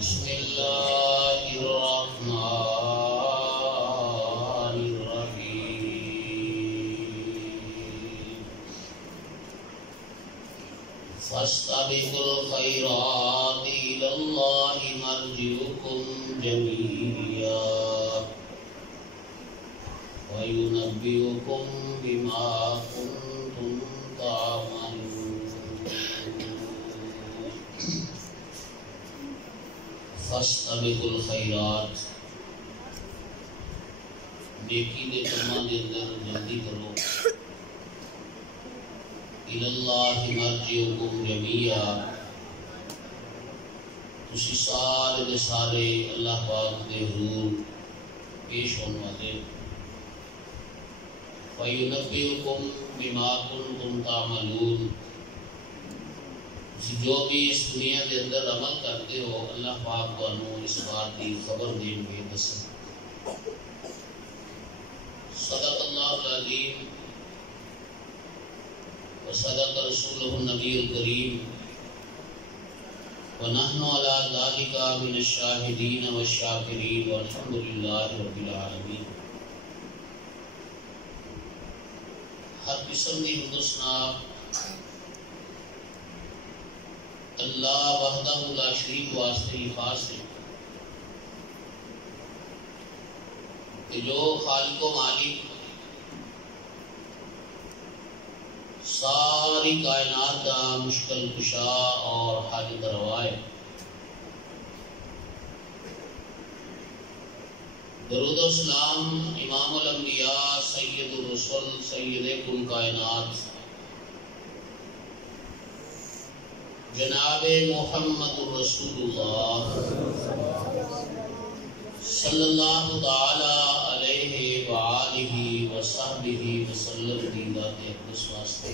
بسم اللہ الرحمن الرحیم فاستبقوا الخيرات إلى الله مرجعكم جميعا وينبئكم بما كنتم تعملون فاستبقوا الخيرات نیکی کے کاموں کے اندر جلدی کرو إِلَى اللَّهِ مَرْجِعُكُمْ جَمِيعًا تسی سارے دے سارے اللہ پاک دے حضور پیش ہونے والے وَيُنَبِّئُكُمْ بِمَا كُنْتُمْ تَعْمَلُونَ جو بھی اس دنیا کے اندر عمل کرتے ہو اللہ پاک کو اس بات کی خبر دیں گے بس صدق اللہ العظیم وصدق رسوله النبی الکریم ونحن على ذلك من الشاہدین والشاکرین والحمد للہ رب العالمین. ہر قسم کی حمد و ثنا اللہ وحدہ لا شریک واسطے ہی خاص ہے کہ جو خالق و مالک ساری کائنات کا مشکل کشا اور حاجت روا ہے. درود و سلام امام الانبیاء سید الرسل سید کل کائنات جناب محمد رسول اللہ صلی اللہ تعالی علیہ وآلہ وصحبہ وسلم دی ذات اقدس واسطے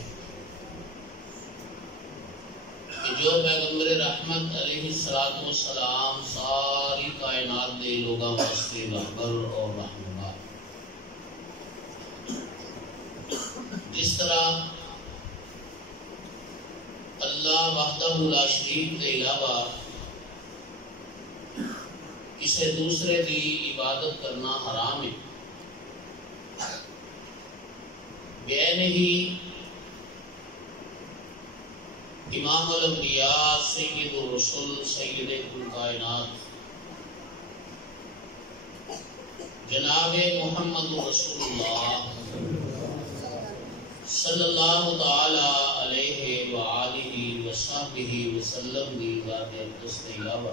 کہ جو پیغمبر رحمت علیہ السلام ساری کائنات دے لوگاں واسطے رہبر اور رہنما. جس طرح اللہ وحدہ لا شریک دے علاوہ کسی دوسرے دی عبادت کرنا حرام ہے، بین ہی امام الانبیاء سید الرسل سید کل کائنات جناب محمد رسول اللہ صلی اللہ تعالی علیہ وآلہ وصحبہ وسلم دی ذات اقدس کے علاوہ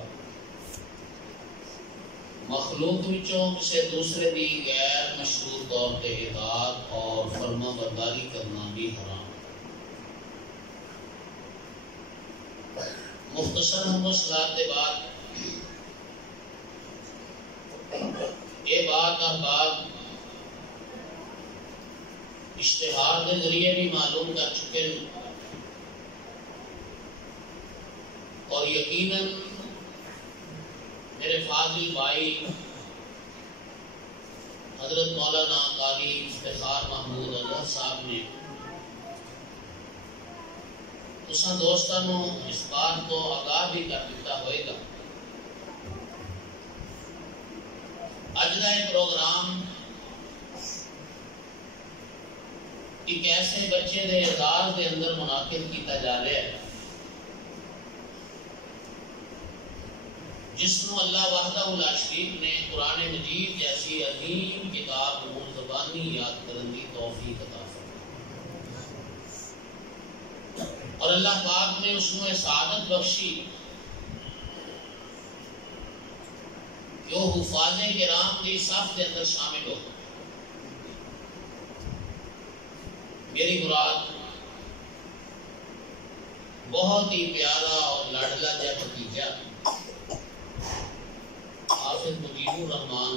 مخلوق وچوں کسی دوسرے دی غیر مشروع طور پہ اطاعت اور فرما برداری کرنا بھی حرام. مختصر حمد و صلات کے بعد یہ بات آپ اشتہار کے ذریعے بھی معلوم کر چکے ہیں اور یقیناً میرے فاضل بھائی حضرت مولانا قاری افتخار محمود اللہ صاحب نے تساں دوستانوں اس بات کو آگاہ بھی کر دیتا ہوئے گا. اج دا یہ پروگرام ایک ایسے بچے دے اعزاز دے اندر منعقد کیتا جا رہا ہے جس نو اللہ وحدہ لا شریک نے قرآن مجید جیسی عظیم کتاب نور زبانی یاد کرنے کی توفیق عطا فرمائی اور اللہ پاک نے اس کو سعادت بخشی کہ وہ حفاظ کرام کی صف کے اندر شامل ہو. میری مراد بہت ہی پیارا اور لاڈلا جا بھتیجا حافظ مجیب الرحمان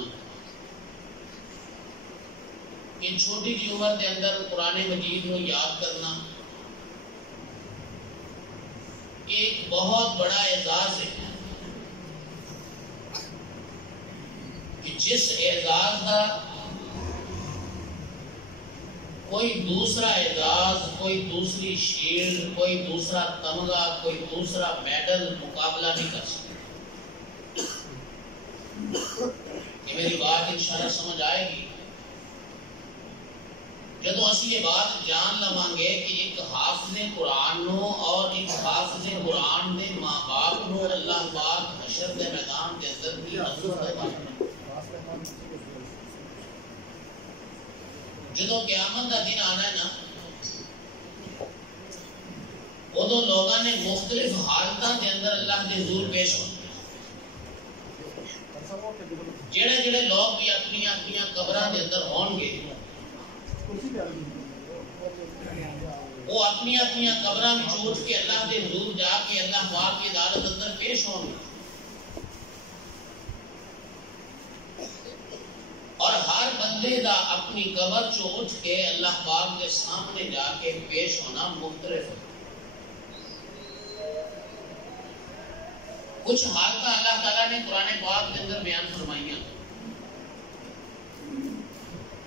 ان چھوٹی سی عمر کے اندر قرآن مجید کو یاد کرنا ایک بہت بڑا اعزاز ہے کہ جس اعزاز کا کوئی دوسرا اعزاز، کوئی دوسری شیلڈ، کوئی دوسرا تمغہ، کوئی دوسرا میڈل مقابلہ نہیں کر سکتا. میری بات انشاءاللہ سمجھ آئے گی جدو اسی یہ بات جان لواں گے کہ ایک حافظ قرآن نو اور ایک حافظ قرآن دے ماں باپ نو اللہ پاک حشر دے میدان کے اندر بھی عزت دیتا ہے. جدو قیامت کا دن آنا ہے نا ادو لوگوں نے مختلف حالتوں کے اندر اللہ کے حضور پیش ہونا. جڑے جڑے لوگ بھی اپنی اپنی قبراں کے اندر ہون گے وہ اپنی اپنی قبراں وچ اٹھ کے اللہ کے حضور جا کے اللہ پاک کی عدالت اندر پیش ہون گے. اور ہر بندے دا اپنی قبر چو اٹھ کے اللہ پاک کے سامنے جا کے پیش ہونا مختلف ہے. کچھ حالات اللہ تعالیٰ نے قرآن پاک کے اندر بیان فرمائیاں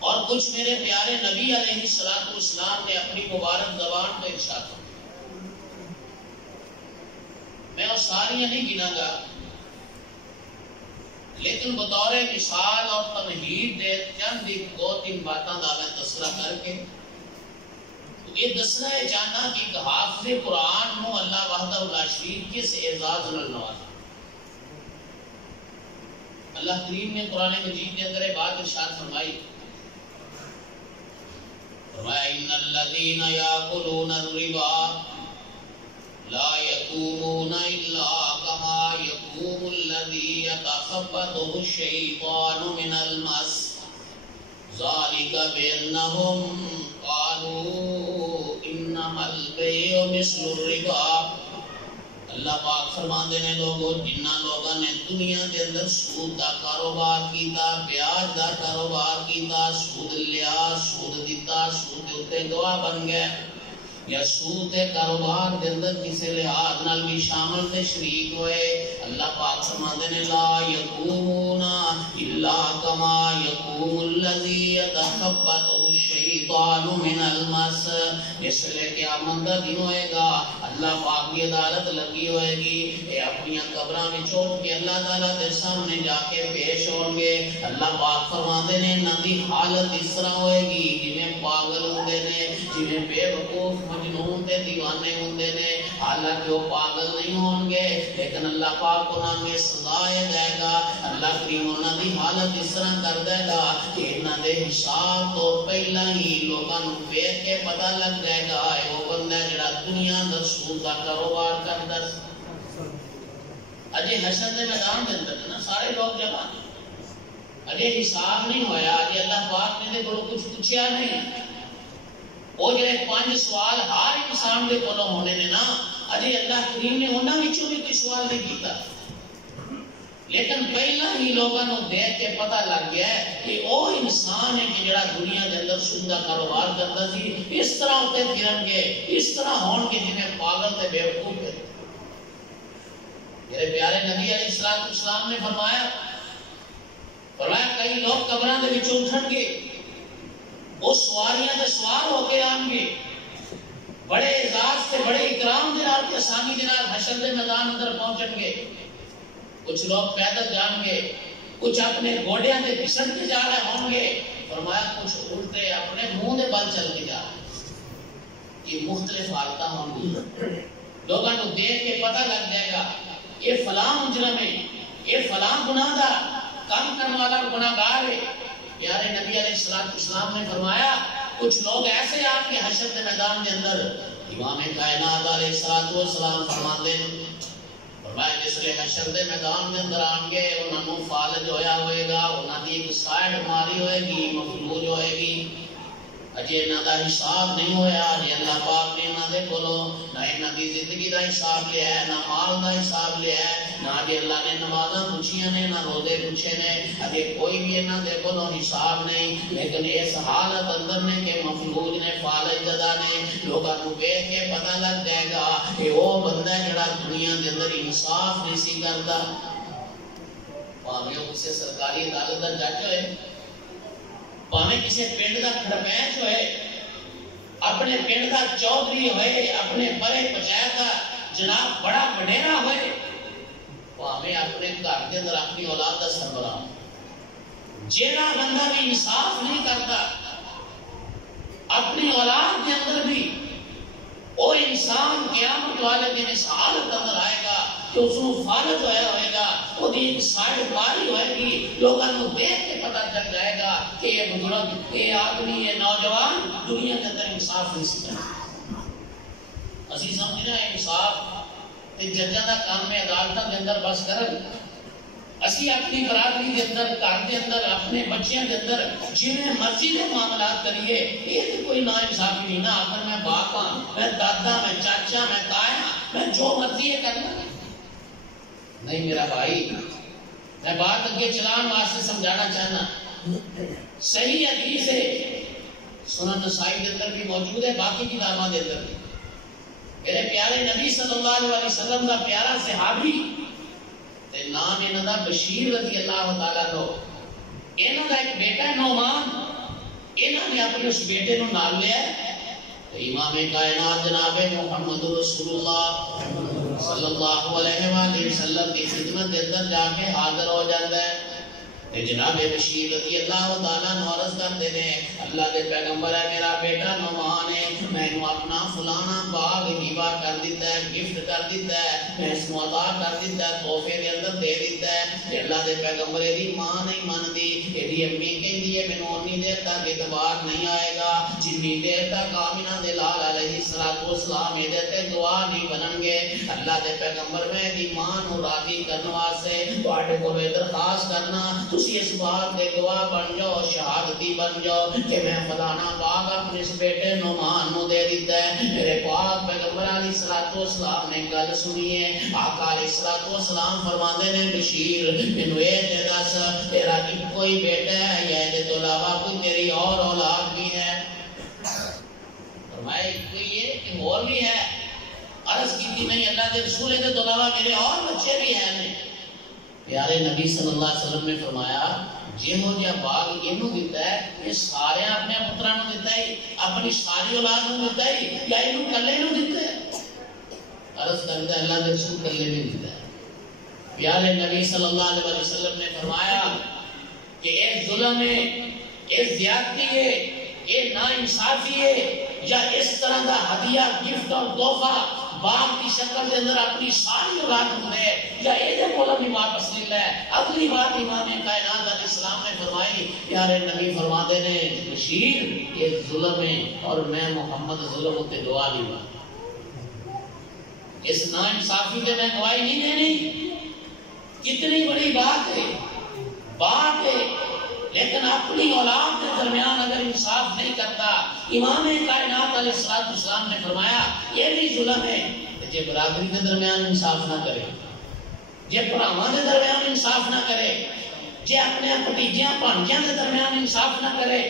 اور کچھ میرے پیارے نبی علیہ السلام نے اپنی مبارک زبان پہ ارشاد فرمایا. میں وہ ساری نہیں گنا گا لیکن بطور مثال اور تمہید دے چند دو تین باتاں دا میں تذکرہ کر کے یہ دسنا ہے جانا کہ ایک حافظ قرآن نو اللہ وحدہ لا شریک کس اعزاز نال نوازا. اللہ کریم نے قرآن مجید کے اندر بات ارشاد فرمائی ان الذين يأكلون الربا لا يقومون الا كما يقوم الذي يتخبطه الشيطان من المس ذلك بأنهم قالوا انما البيع مثل الربا. اللہ پاک فرماندے نے لوگوں جنہ لوگوں نے دنیا کے اندر سود دا کاروبار کیتا بیاج دا کاروبار کیتا سود لیا سود دیتا سود دے اوتے گواہ بن گئے یا سود کے کاروبار کے اندر کسی لحاظ نال بھی شامل تے شریک ہوئے. اللہ پاک فرماندے نے لا یقومون الا کما یقوم الذی یتخبطہ الشیطان من المس. اس لیے قیامت کا دن ہوئے گا اللہ پاک کی عدالت لگی ہوئے گی اے اپنی قبراں وچ اٹھ کے اللہ تعالیٰ دے سامنے جا کے پیش ہون گے. اللہ پاک فرماندے نے انہاں دی حالت اس طرح ہوئے گی جویں پاگل ہوندے نے جویں بے وقوف مجنون تے دیوانے ہوندے نے. حالانکہ وہ پاگل نہیں ہوں گے لیکن اللہ پاک انہاں میں سزائے دے گا. اللہ کریم انہاں دی حالت اس طرح کر دے گا کہ انہاں دے حساب تو پہلا ہی لوگاں نوں ویکھ کے پتہ لگ جائے گا اے وہ بندہ جڑا دنیا دا سود دا کاروبار کردا سی. اجے حشر دے میدان دے اندر نا سارے لوگ جمع اجے حساب نہیں ہویا اجے اللہ پاک نے کولوں کچھ پوچھیا نہیں. وہ جڑے 5 سوال ہر انسان دے کولوں ہونے نے نا اجے اللہ کریم نے انہاں وچوں بھی کوئی سوال نہیں کیتا لیکن پہلا ہی لوگوں کو دیکھ کے پتہ لگ گیا ہے کہ وہ انسان ہے کہ جڑا دنیا کے اندر سود دا کاروبار کرتا سی اس طرح ہوتے پھرن گے اس طرح ہون کے جنہیں پاگل تے بے وقوف تھے. میرے پیارے نبی علیہ السلام نے فرمایا کئی لوگ قبراں دے وچ اٹھن گے وہ سواریاں تے سوار ہو کے آن گے بڑے اعزاز تے بڑے اکرام دے نال تے آسانی دے نال حشر دے میدان اندر پہنچن گے. کچھ لوگ پیدل جان گے کچھ اپنے گوڑیاں تے پھسل کے جا رہے ہوں گے. فرمایا کچھ الٹے اپنے منہ دے بل چل کے جا رہے. یہ مختلف حالتاں ہوں گی. لوگوں کو دیکھ کے پتہ لگ جائے گا یہ فلاں مجرم ہے یہ فلاں گناہ دا کام کرنے والا گناہگار ہے. پیارے نبی علیہ السلام نے فرمایا کچھ لوگ ایسے آن کے حشر کے میدان کے اندر امام کائنات علیہ السلام فرماتے ہیں فرمایا جس لئے حشر دے میدان کے اندر آن گے انہوں نے فالج ہویا ہوئے گا انہوں نے ایک سائڈ ماری ہوئے گی مفلوج ہوئے گی. اجے انہاں دا حساب نہیں ہویا اجے اللہ پاک نے انہاں دے کولوں نہ انہاں دی زندگی دا حساب لیا ہے نہ مال دا حساب لیا ہے نہ اجے اللہ نے نمازاں پوچھیاں نے نہ روزے پوچھے نے اجے کوئی بھی انہاں دے کولوں حساب نہیں. لیکن اس حالت اندر نے کہ مفلوج نے فالج زدہ نے لوگاں نوں ویکھ کے پتہ لگ جائے گا کہ وہ بندہ جڑا دنیا دے اندر انصاف نہیں سی کردا. پاویں کسے سرکاری عدالت دا جج ہوئے پاویں کسی پنڈ دا کھڑپینچ ہوئے اپنے پنڈ دا چودھری ہوئے اپنے بڑے پنچایت دا جناب بڑا وڈیرا ہوئے پاویں اپنے گھر دے اندر اپنی اولاد دا سربراہ جیڑا بندہ بھی انصاف نہیں کرتا اپنی اولاد کے اندر بھی، وہ انسان قیامت والے دن اس حالت اندر آئے گا کہ اس کو فالت ہوئے گا، وہ ایک سائڈ باری ہوئے گی، لوگوں کو دیکھ کے پتہ چل جائے گا کہ یہ بزرگ، یہ آدمی، یہ نوجوان دنیا کے اندر انصاف نہیں سکھا۔ اسی سمجھنا ہے انصاف تے ججاں دا کام ہے عدالتاں کے اندر بس کرن، اسی اپنی برادری کے اندر، گھر کے اندر، اپنے بچیاں کے اندر جنہیں مرضی کے معاملات کریے، یہ تو کوئی نا انصافی نہیں نا، اگر میں باپ ہاں، میں دادا، میں چاچا، میں تایا، میں جو مرضی ہے کرنا نہیں میرا بھائی۔ میں بات اگے چلان واسطے سمجھانا چاہنا، صحیح حدیث ہے، سنن نسائی کے اندر بھی موجود ہے، باقی کتابوں کے اندر بھی۔ میرے پیارے نبی صلی اللہ علیہ وسلم کا پیارا صحابی تے نام انہاں دا بشیر رضی اللہ تعالیٰ عنہ، انہاں دا ایک بیٹا ہے نعمان، انہاں نے اپنے اس بیٹے نو نال لیا تو امام کائنات جناب محمد رسول اللہ صلی اللہ علیہ وآلہ وسلم کی خدمت کے اندر جا کے حاضر ہو جاتا ہے۔ جناب بشیر رضی اللہ تعالیٰ نورس کرتے ہیں، اللہ دے پیغمبر ہے میرا بیٹا نعمان ہے، میں نے اپنا فلانا باغ ہبہ کر دیتا ہے، گفٹ کر دیتا ہے، میں اس کو عطا کر دیتا ہے، تحفے کے اندر دے دیتا ہے۔ اللہ دے پیغمبر دی ماں نہیں ماندی، ایڈی امی کہندی ہے مینوں اونی دیر تک اعتبار نہیں آئے گا جنی دیر تک آمنہ دے لال علیہ السلام یہ تے دعا نہیں بنن گے۔ اللہ دے پیغمبر میں دی ماں نو راضی کرنے واسطے تواڈے کول درخواست کرنا تسی اس بات دے گواہ بن جاؤ، شہادتی بن جاؤ کہ میں فلانا باغ اپنے اس بیٹے نعمان نو دے دیتا ہے۔ میرے پاک پیغمبر علیہ السلام نے گل سنی ہے، آقا علیہ السلام فرماندے نے بشیر مینوں اے تے دس تیرا کوئی بیٹا ہے یا اس کے علاوہ کوئی تیری اور اولاد بھی ہے؟ فرمایا کوئی یہ کہ اور بھی ہے؟ عرض کی نہیں اللہ کے رسول کے علاوہ میرے اور بچے بھی ہیں نے۔ پیارے نبی صلی اللہ علیہ وسلم نے فرمایا جہو جہاں باغ اینو دیتا ہے یہ سارے اپنے پتراں نو دیتا ہے، اپنی ساری اولاد نو دیتا ہے یا اینو کلے نو دیتا ہے؟ عرض کرتا ہے اللہ کے رسول کلے نہیں دیتا ہے۔ پیارے نبی صلی اللہ علیہ وسلم نے فرمایا کہ ایک ظلم ہے، ایک زیادتی ہے، ایک ناانصافی ہے، یا اس طرح کا ہدیہ گفٹ اور تحفہ باپ کی شکل کے اندر اپنی ساری اولاد کو دے یا ایدے کولا بھی واپس لے لے۔ اگلی بات امام کائنات علیہ السلام نے فرمائی، پیارے نبی فرماتے نے بشیر یہ ظلم ہے اور میں محمد ظلم ہوتے دعا نہیں مانگا۔ اس ناانصافی کے میں گواہی نہیں دینی، کتنی بڑی بات ہے، بات ہے، لیکن اپنی اولاد کے درمیان اگر انصاف نہیں کرتا، امام کائنات علیہ السلام نے فرمایا یہ بھی ظلم ہے۔ جے برادری کے درمیان انصاف نہ کرے، جے بھراواں کے درمیان انصاف نہ کرے، جے اپنے بھتیجیاں بھانجیاں کے درمیان انصاف نہ کرے،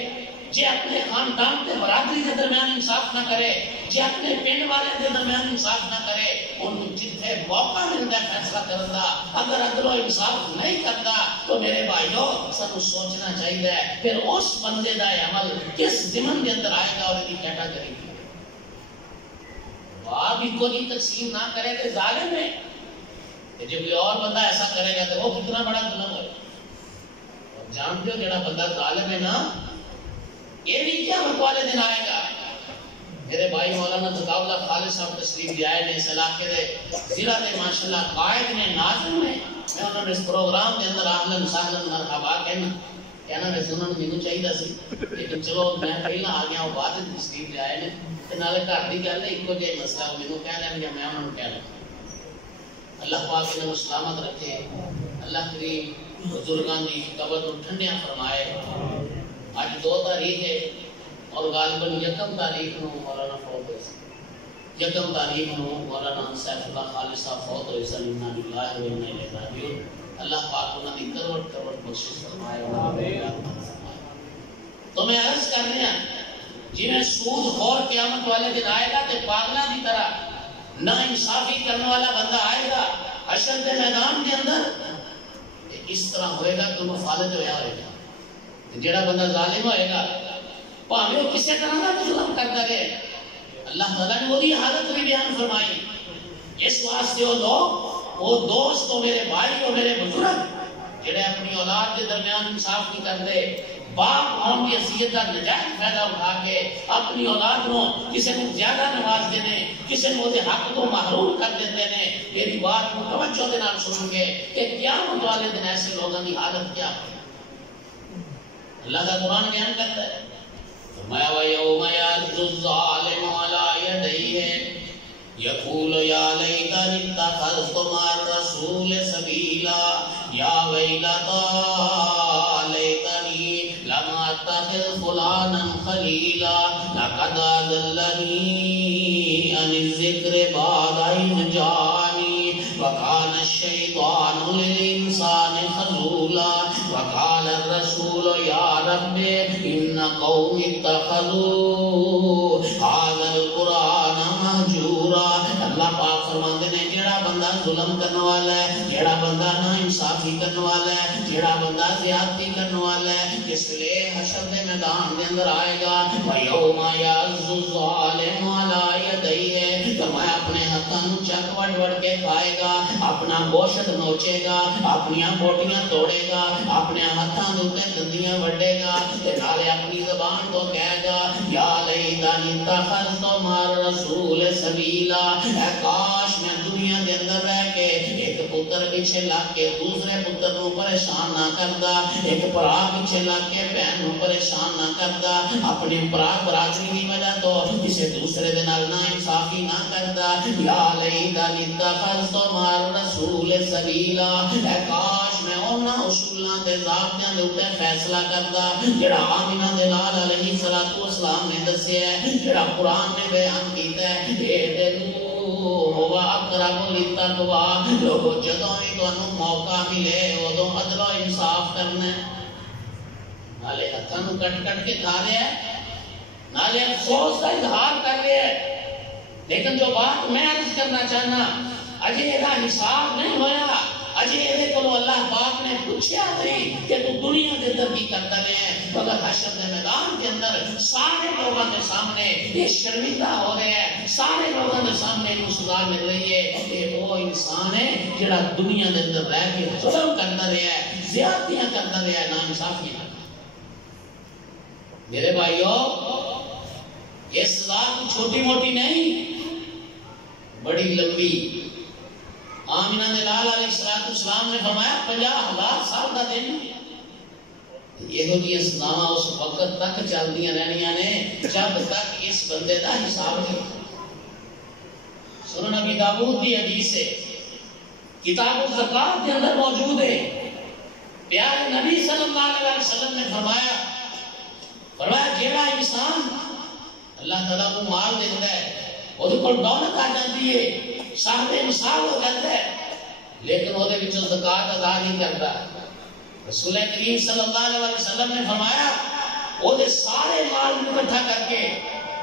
جے اپنے خاندان کے برادری کے درمیان انصاف نہ کرے، جے اپنے پنڈ والے کے درمیان انصاف نہ کرے، ان جتنے موقع ملتا ہے فیصلہ کرنا، اگر عدل و انصاف نہیں کرتا تو میرے بھائیوں سب سوچنا چاہیے پھر اس بندے کا عمل کس ضمن کے اندر آئے گا اور کی کیٹاگری کی۔ آپ کو جی تقسیم نہ کرے تو ظالم ہے، جب کوئی اور بندہ ایسا کرے گا تو وہ کتنا بڑا ظلم ہے۔ اور جانتے ہو جڑا بندہ ظالم ہے نا، یہ بھی کیا والے دن آئے گا۔ میرے بھائی مولانا تقاء اللہ خالد صاحب تشریف لے آئے نے اس علاقے دے ضلع دے ماشاءاللہ قائد نے، ناظم نے، میں انہوں نے اس پروگرام کے اندر اہلاً سہلاً مرحبا کہنا نے سنن مینوں چاہیے سی، لیکن چلو میں پہلا آ گیا، وہ بعد میں تشریف لے آئے نے تے نالے گھر دی گل ہے، ایکو جہا مسئلہ مینوں کہہ لیں یا میں انہوں نے کہہ لیں۔ اللہ پاک انہوں سلامت رکھے، اللہ کریم بزرگاں دی قبر کو ٹھنڈیاں فرمائے۔ آج 2 تاریخ ہے اور غالباً 1 تاریخ نو مولانا فوت ہوئے سن، 1 تاریخ نو مولانا سیف اللہ خالد صاحب فوت ہوئے سن، انا للہ و انا الیہ راجعون۔ اللہ پاک انہاں دی کروڑ کروڑ بخشش فرمائے۔ تو میں عرض کر رہا جی میں سود خور قیامت والے دن آئے گا تے پاگلاں دی طرح نا انصافی کرنے والا بندہ آئے گا حشر کے میدان کے اندر، اس طرح ہوئے گا کہ وہ فالج ہویا ہوئے گا۔ جڑا بندہ ظالم ہوئے گا پاوے وہ کسی طرح کا ظلم کرتا رہے، اللہ تعالیٰ نے وہی حالت بھی بیان فرمائی۔ اس واسطے وہ لوگ، وہ دوست، وہ میرے بھائی، وہ میرے بزرگ جڑے اپنی اولاد کے درمیان انصاف نہیں کرتے، باپ ہون کی حیثیت کا نجائز فائدہ اٹھا کے اپنی اولاد کو کسی کو زیادہ نواز دینے، کسی کو دے حق کو محروم کر دیتے ہیں، میری بات کو توجہ دے نال سنو گے کہ قیامت والے دن ایسے لوگوں کی حالت کیا ہے۔ اللہ کا قرآن بیان کرتا ہے، فرمایا وَيَوْمَ يَعْضُ الظَّالِمُ عَلَىٰ يَدَيْهِ يَقُولُ يَا لَيْتَنِي اتَّخَذْتُ مَعَ الرَّسُولِ سَبِيلًا يَا وَيْلَتَىٰ لَيْتَنِي لَمْ أَتَّخِذْ فُلَانًا خَلِيلًا لَقَدْ أَضَلَّنِي عَنِ الذِّكْرِ بَعْدَ إِذْ جَاءَنِي وَكَانَ الشَّيْطَانُ لِلْإِنسَانِ خَذُولًا وَقَالَ الرَّسُولُ يَا رَبِّ إِنَّ قَوْمِي اتَّخَذُوا هَٰذَا الْقُرْآنَ مَهْجُورًا۔ اللہ پاک فرماتے ہیں جڑا بندہ ظلم کرنے والا ہے، جڑا بندہ نا انصافی کرنے والا ہے، جڑا بندہ زیادتی کرنے والا ہے، اس لیے حشر دے میدان دے اندر آئے گا وَيَوْمَ يَعْضُ الظَّالِمُ عَلَىٰ يَدَيْهِ، فرمایا اپنے ہاتھوں نوں چک وڑ وڑ کے کھائے گا، اپنا گوشت نوچے گا، اپنی بوٹیاں توڑے گا، اپنے ہاتھوں دے اوتے دندیاں وڈے گا تے نالے اپنی زبان تو کہے گا یا لیتنی اتخذت مع الرسول سبیلا، اے کاش میں دنیا دے اندر رہ کے ایک پتر پیچھے لگ کے دوسرے پتر نو پریشان نہ کردا، ایک بھرا پیچھے لگ کے بہن نو پریشان نہ کردا، اپنے بھرا برادری دی وجہ تو کسی دوسرے دے نال نا انصافی نہ کردا، یا لیتنی اتخذت مع الرسول سبیلا، اے کاش میں انہاں اصولاں تے ضابطیاں دے اوپر فیصلہ کردا جڑا آمنہ دے لال علیہ السلام نے دسیا ہے، جڑا قرآن نے بیان کیتا ہے، اے دل ہوا اقرب للتقوی، لوگو جدوں ہی تانوں موقع ملے ادوں عدل و انصاف کرنا ہے، نالے ہتھاں نوں کٹ کٹ کے کھا رہے ہیں، نالے افسوس کا اظہار کر رہے ہیں، لیکن جو بات میں عرض کرنا چاہنا اجے یہ حساب نہیں ہویا، اجے یہ کو اللہ پاک نے پوچھا نہیں کہ تو دنیا کے اندر کی کرتا رہے ہیں، مگر حشر کے میدان کے اندر سارے لوگوں کے سامنے یہ شرمندہ ہو رہے ہیں، سارے لوگوں کے سامنے یہ سزا مل رہی ہے کہ وہ انسان ہے جڑا دنیا کے اندر رہ کے ظلم کرتا رہا ہے، زیادتیاں کرتا رہا ہے، ناانصافیاں کرتا۔ میرے بھائیو یہ سزا چھوٹی موٹی نہیں، بڑی لمبی۔ آمنہ نے لال علیہ السلام نے فرمایا 50,000 سال کا دن، یہ جی سزاواں اس وقت تک چلدیاں رہنیاں نے جب تک اس بندے دا حساب نہیں۔ سنن ابی داؤد دی حدیث ہے، کتاب الزکات کے اندر موجود ہے، پیارے نبی صلی اللہ علیہ وسلم نے فرمایا جیڑا انسان اللہ تعالیٰ کو مال دیتا ہے، وہ کو دولت آ جاتی ہے، صاحب نصاب ہو جاتا ہے، لیکن وہ زکات ادا نہیں کرتا۔ رسول کریم صلی اللہ علیہ وسلم نے فرمایا وہ سارے مال اکٹھا کر کے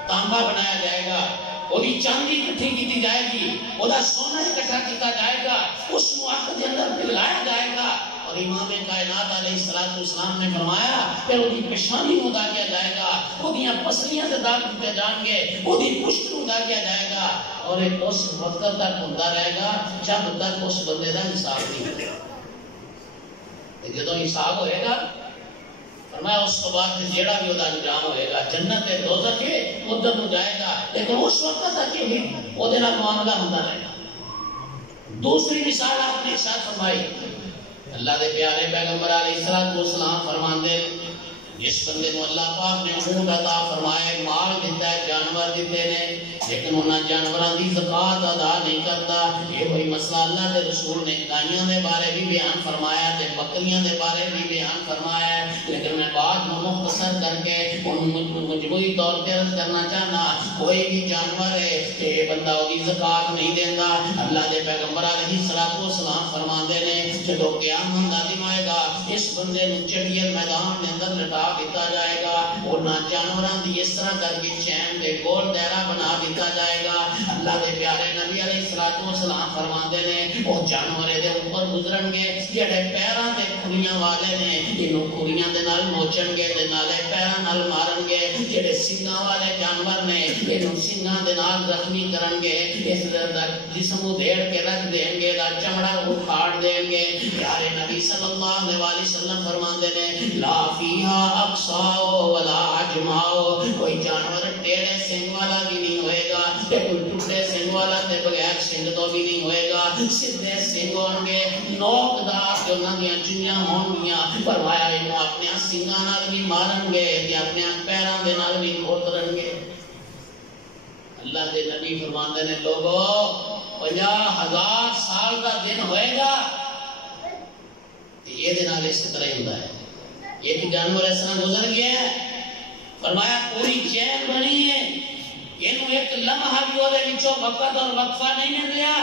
تانبا بنایا جائے گا، وہ چاندی اکٹھی کی جائے گی، وہ سونا اکٹھا کیا جائے گا، اس کو آگ کے اندر پگھلایا جائے گا، اور امام کائنات علیہ السلام نے فرمایا پھر وہ پیشانی ادا کیا جائے گا، وہ پسلیاں سے داغ کیے جائیں گے، وہ پشت ادا کیا جائے گا، اور ایک اس وقت تک ہوتا رہے گا جب تک اس بندے کا حساب نہیں ہوگا۔ جدو حساب ہوئے گا فرمایا اس کو بعد جیڑا بھی وہ انجام ہوئے گا، جنت ہے دوزخ ہے ادھر نو جائے گا، لیکن اس وقت تک ہی وہ معاملہ ہوتا رہے گا۔ دوسری مثال آپ نے ساتھ فرمائی، اللہ دے پیارے پیغمبر علیہ السلام فرماندے جس بندے کو اللہ پاک نے اونٹ عطا فرمائے، مال دیتا ہے، جانور دیتے نے، لیکن انہاں جانوراں دی زکات ادا نہیں کرتا، یہ وہی مسئلہ اللہ کے رسول نے گائیاں دے بارے بھی بیان فرمایا تے بکریاں دے بارے بھی بیان فرمایا ہے، لیکن میں بات مختصر کر کے مجموعی طور پہ عرض کرنا چاہنا، کوئی بھی جانور ہے کہ بندہ وہی زکات نہیں دیندا، اللہ دے پیغمبر علیہ السلام فرماندے نے جدو قیامت دا دن آئے گا اس بندے نو چڑیل میدان دے اندر لٹا دیتا جائے گا، اور نہ جانوراں دی اس طرح کر کے چین دے گول دائرہ بنا دیتا جائے گا۔ اللہ دے پیارے نبی علیہ السلام فرماندے نے وہ جانور دے اوپر گزرن گے جڑے پیراں تے کھڑیاں والے نے، انہوں کھڑیاں دے نال نوچن گے تے نالے پیراں نال مارن گے، جڑے سنگاں والے جانور نے انہوں سنگاں دے نال زخمی کرن گے، اس جسم ادھیڑ کے رکھ دیں گے، چمڑا اکھاڑ دیں گے۔ پیارے نبی صلی صلی اللہ علیہ وسلم فرماندے نے لا فیہا اقصاء ولا اجماء، کوئی جانور ٹیڑے سنگ والا بھی نہیں ہوئے گا، کوئی ٹوٹے سنگ والا تے بغیر سنگ تو بھی نہیں ہوئے گا، سیدھے سنگ ہون گے، نوکدار تے انہاں دیاں چنیاں ہون گیاں۔ فرمایا انہوں اپنے سنگاں نال بھی مارن گے تے اپنے پیراں دے نال بھی کھوترن گے۔ اللہ دے نبی فرماندے نے لوگو 50,000 سال کا دن ہوئے گا، یہ دن آل اس طرح ہی ہوتا ہے، ایک جانور اس طرح گزر گیا ہے، فرمایا پوری چین بنی ہے، یہ ایک لمحہ بھی وہ دے وچوں وقت اور وقفہ نہیں مل لیا،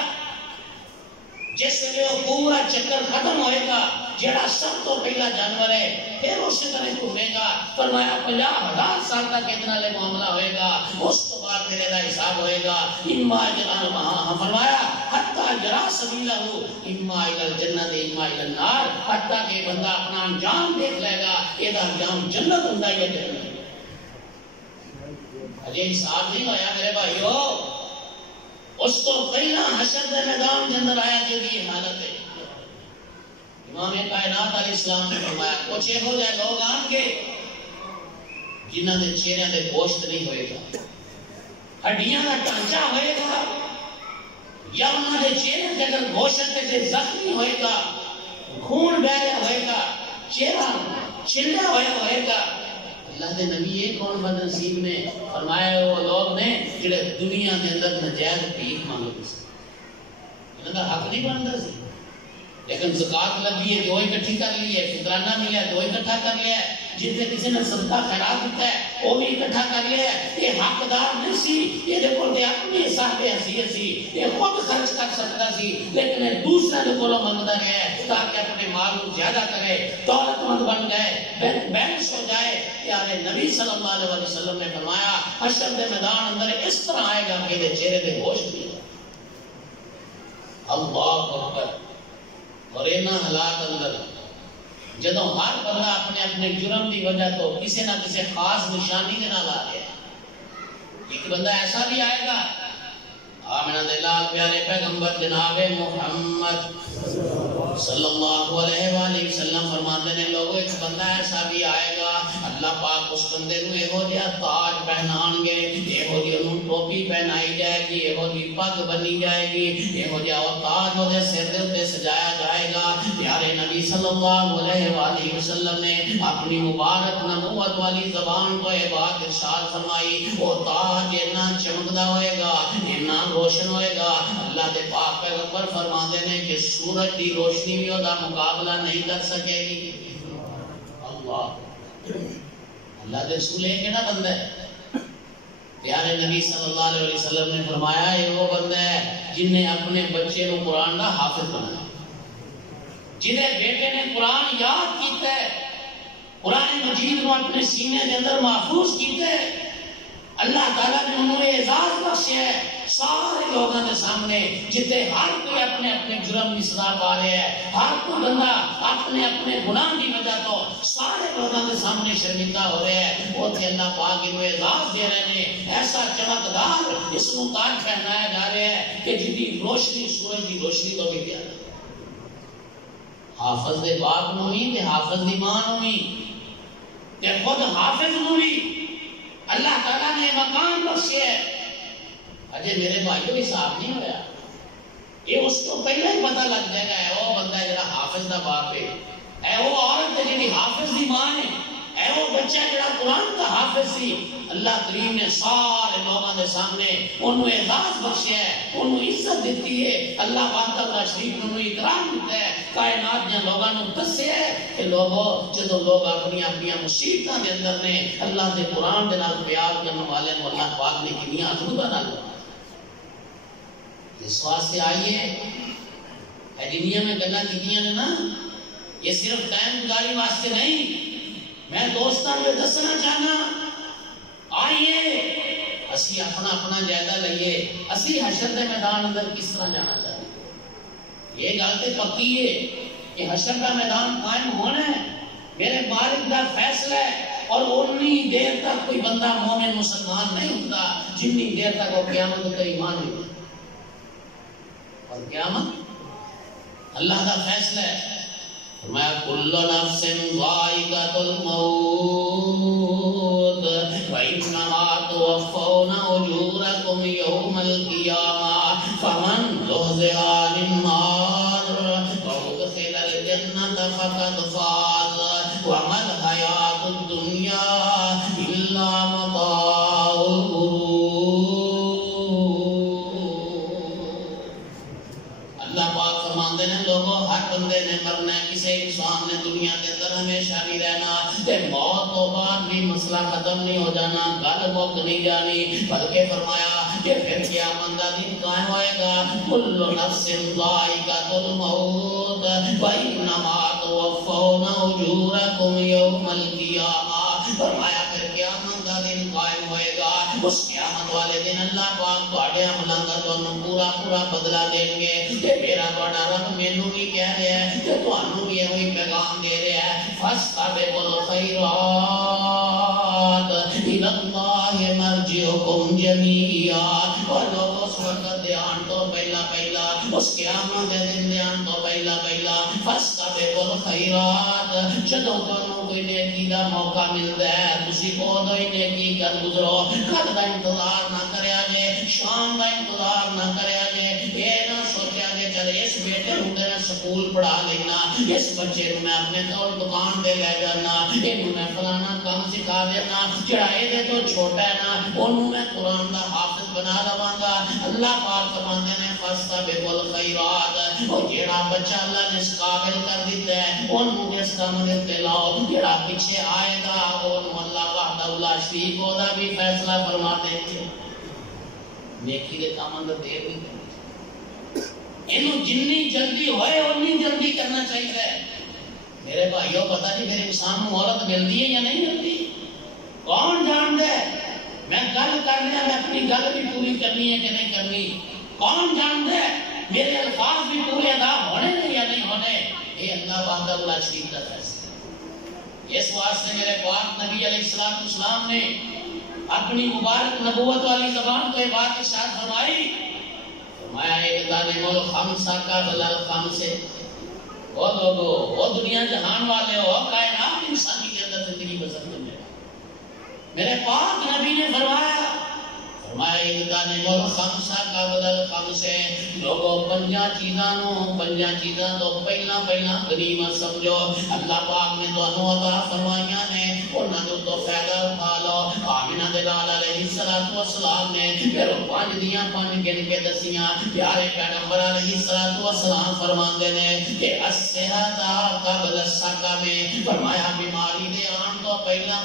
جس لئے وہ پورا چکر ختم ہوئے گا، جڑا سب تو پہلا جانور ہے پھر اسی طرح گھومے گا۔ فرمایا 50,000 سال تک اتنا لے معاملہ ہوئے گا، اس تو بعد میرے دا حساب ہوئے گا۔ اما جرا مہا، فرمایا حتی جرا سبیلہ، اما الى الجنت اما الى النار، حتی کہ بندہ اپنا انجام دیکھ لے گا، یہ دا انجام جنت ہوندا یا جنت۔ اجے حساب نہیں ہویا میرے بھائیو، اس تو پہلا حشر دے میدان کے اندر آیا جو یہ حالت ہے۔ امام کائنات علیہ السلام نے فرمایا کچھ ہو جائے لوگ آن کے جنہ دے چہرے دے گوشت نہیں ہوئے گا، ہڈیاں کا ٹانچہ ہوئے گا، یا انہوں نے چہرے دے اگر گوشت سے زخمی ہوئے گا، خون بہیا ہوئے گا، چہرہ چھلیا ہوئے گا۔ اللہ دے نبی یہ کون بدنصیب نے فرمایا وہ لوگ نے جڑے دنیا کے اندر نجائز بھیک مانگتے تھے، انہوں کا حق نہیں بنتا سی، لیکن زکات لگی ہے جو اکٹھی کر لی ہے، فطرانہ ملا ہے جو اکٹھا کر لیا ہے، جن سے کسی نے صدقہ خیرات دیتا ہے وہ بھی اکٹھا کر لیا ہے، یہ حقدار نہیں سی، یہ دیکھو کہ اپنی صاحب حیثیت سی، یہ خود خرچ کر سکتا سی، لیکن دوسرے کو کولو منگتا رہے تاکہ اپنے مال کو زیادہ کرے، دولت مند بن گئے، بینس ہو جائے۔ پیارے نبی صلی اللہ علیہ وسلم نے فرمایا حشر دے میدان اندر اس طرح آئے گا کہ یہ چہرے دے گوشت بھی۔ اللہ اکبر۔ اور اینا حالات اندر جدوں ہر بندہ اپنے اپنے جرم کی وجہ تو کسی نہ کسی خاص نشانی کے نال آ گیا، ایک بندہ ایسا بھی آئے گا، آمنہ دلال پیارے پیغمبر جناب محمد صلی اللہ علیہ وآلہ وسلم فرماتے ہیں لوگوں ایک بندہ ایسا بھی آئے گا، اللہ پاک اس بندے نو ایہو جہا تاج پہنان گے، ایہو جہی انہوں ٹوپی پہنائی جائے گی، ایہو جہی پگ بنی جائے گی، ایہو جہا وہ تاج وہ دے سر دے تے سجایا جائے گا۔ پیارے نبی صلی اللہ علیہ وآلہ وسلم نے اپنی مبارک نبوت والی زبان کو یہ بات ارشاد فرمائی، وہ تاج اتنا چمکدا ہوئے گا، اتنا روشن ہوئے گا، اللہ دے پاک پیغمبر فرماتے ہیں کہ سورج دی روشنی بھی دا مقابلہ نہیں کر سکے گی۔ اللہ دے رسول ہے کیڑا بندہ ہے؟ پیارے نبی صلی اللہ علیہ وسلم نے فرمایا یہ وہ بندہ ہے جن نے اپنے بچے کو قرآن کا حافظ بنایا، جنہیں بیٹے نے قرآن یاد کیتا ہے، قرآن مجید کو اپنے سینے کے اندر محفوظ کیتا ہے، اللہ تعالیٰ نے انہوں نے اعزاز بخشیا ہے سارے لوگوں کے سامنے، جتے ہر کوئی اپنے اپنے جرم کی سزا پا رہے ہیں، ہر کوئی بندہ اپنے اپنے گناہ کی وجہ تو سارے لوگوں کے سامنے شرمندہ ہو رہے ہیں، وہ تھے اللہ پاک انہوں اعزاز دے رہے ہیں، ایسا چمکدار اس کو تاج پہنایا جا رہا ہے کہ جدی روشنی سورج کی روشنی تو بھی پیارا۔ حافظ دے باپ نو بھی تے حافظ دی ماں نو بھی تے خود حافظ نو بھی اللہ تعالیٰ نے مقام بخشیا ہے۔ اجے میرے بھائیو حساب نہیں ہویا، یہ اس کو پہلے ہی پتہ لگ جائے گا، اے وہ بندہ جڑا حافظ دا باپ ہے، اے وہ عورت جڑی حافظ دی ماں ہے، اے وہ بچہ جڑا قرآن کا حافظ سی۔ اللہ کریم نے سارے لوگوں کے سامنے انہوں اعزاز بخشیا ہے، انہوں عزت دیتی ہے، اللہ وحدہ لا شریک نے انہوں اکرام دیتا ہے، کائنات جہاں لوگوں نے دسیا ہے کہ لوگوں جدو لوگ اپنی اپنی مصیبتوں کے اندر نے اللہ کے قرآن کے نال پیار کرنے والے کو اللہ پاک نے کنیاں عجوبہ نال اس واسطے آئیے اے دنیا میں گلا کیتیاں نے نا، یہ صرف ٹائم گزاری واسطے نہیں، میں دوستاں میں دسنا چاہنا آئیے اسی اپنا اپنا جائزہ لئیے، اسی حشر دے میدان اندر کس طرح جانا چاہتے ہیں۔ یہ گالتے پکی ہے کہ حشر کا میدان قائم ہونا ہے، میرے مالک کا فیصلہ ہے، اور اتنی دیر تک کوئی بندہ مومن مسلمان نہیں ہوتا جتنی دیر تک وہ قیامت کا ایمان نہیں ہوتا، اور قیامت اللہ کا فیصلہ ہے۔ فرمایا کل نفس ذائقۃ الموت وانما توفون اجورکم یوم القیامہ فمن زحزح عن النار وادخل الجنۃ فقد فاز وما الحیاۃ الدنیا الا متاع الغرور۔ اللہ پاک فرماندے نے لوگوں ہر بندے نے مرنا ہے، کسی انسان نے دنیا کے اندر ہمیشہ نہیں رہنا، تے موت تو بعد بھی مسئلہ ختم نہیں ہو جانا، گل مک نہیں جانی، بلکہ فرمایا کہ پھر قیامت کا دن قائم ہوئے گا، کل نفس ذائقۃ الموت وانما توفون اجورکم یوم القیامہ۔ فرمایا پھر قیامت کا دن قائم ہوئے گا، اس قیامت والے دن اللہ پاک تواڈے عملاں دا تانوں پورا پورا بدلہ دیں گے۔ تے میرا تواڈا رب مینوں بھی کہہ رہا ہے تے تانوں بھی وہی پیغام دے رہا ہے، فاستبقوا الخیرات الی اللہ مرجعکم جمیعا۔ اور لوگ اس وقت دھیان تو پہلا اس قیامت دے دن دھیان تو پہلا فاستبقوا الخیرات، جدوں تانوں کوئی نیکی دا موقع ملدا ہے تسی اودوں ہی نیکی کر گزرو، کل دا انتظار نہ کریا جے، شام دا انتظار نہ کریا جے، یہ نہ سوچیا جے چل اس بیٹے نوں تے میں سکول پڑھا لینا، اس بچے نوں میں اپنے کول دکان تے لے جانا، اینوں میں فلانا کام سکھا دینا، جڑا اے دے تو چھوٹا ہے نا اونوں میں قرآن دا حافظ بنا لواں گا۔ اللہ پاک فرماندے نے فاستبقوا الخیرات، او جڑا بچہ اللہ نے اس قابل کر دیتا ہے اونوں اس کام تے لاؤ، جڑا پیچھے آئے گا اونوں اللہ وحدہ لا شریک دا بھی فیصلہ فرما دیں گے۔ نیکی دے کام اندر دیر نہیں کرنی، اینوں جنی جلدی ہوئے اتنی جلدی کرنا چاہیے۔ میرے بھائیوں پتہ نہیں میرے انسان کو مہلت ملتی ہے یا نہیں ملتی، کون جانتا ہے؟ میں گل کر رہا میں اپنی گل بھی پوری کرنی ہے کہ نہیں کرنی، کون جانتا ہے میرے الفاظ بھی پورے ادا ہونے یا نہیں ہونے؟ یہ اللہ وحدہ لا شریک کا فیصلہ۔ اس واسطے میرے پاک نبی علیہ السلام نے اپنی مبارک نبوت والی زبان کو یہ بات ارشاد فرمائی، فرمایا اغتنم الخمسہ قبل الخمس۔ وہ لوگو، وہ دنیا جہان والے ہو، کائنات انسانی کے اندر زندگی بسر کرنے، میرے پاک نبی نے فرمایا اغتنم الخمسہ قبل الخمس، لوگو پنجاں چیزاں تو پہلا غنیمت سمجھو، اللہ پاک نے تانوں عطا فرمائیاں نے، انہاں تو فائدہ اٹھا لو۔ آمنہ دے لال علیہ السلام نے پھر پانچ گن کے دسیاں، پیارے پیغمبر علیہ السلام فرماندے نے کہ الصحت قبل السقم، فرمایا بیماری دے آن تو پہلا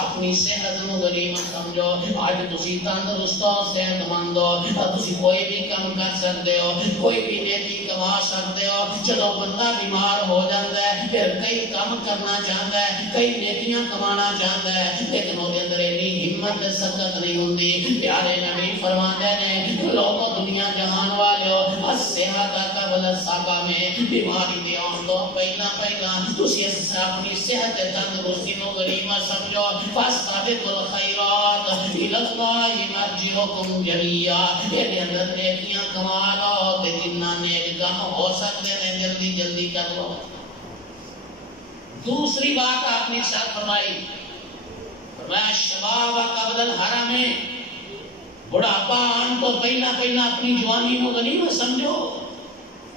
اپنی صحت نو غنیمت سمجھو۔ آج تسی تندرست ہو، صحت مند ہو، تسی کوئی بھی کام کر سکتے ہو، کوئی بھی نیکی کما سکتے ہو۔ چلو بندہ بیمار ہو جاتا ہے پھر کئی کام کرنا چاہتا ہے، کئی نیکیاں کمانا چاہتا ہے، لیکن وہ اندر اتنی ہمت سکت نہیں ہوندی۔ پیارے نبی فرماتے ہیں لوگوں دنیا جہان والے ہو، الصحت قبل السقم، بیماری دے آن تو پہلا تسی اپنی صحت تندرستی نو غنیمت سمجھو۔ فاستبقوا الخیرات الی اللہ مرجعکم جمیعا، یہ اندر نیکیاں کما لو تے جنہ نیک کام ہو سکتے ہیں جلدی کر لو۔ دوسری بات آپ نے ارشاد فرمائی شباب قبل الحرم، بڑھاپا آن تو پہلا اپنی جوانی کو غنیمت سمجھو۔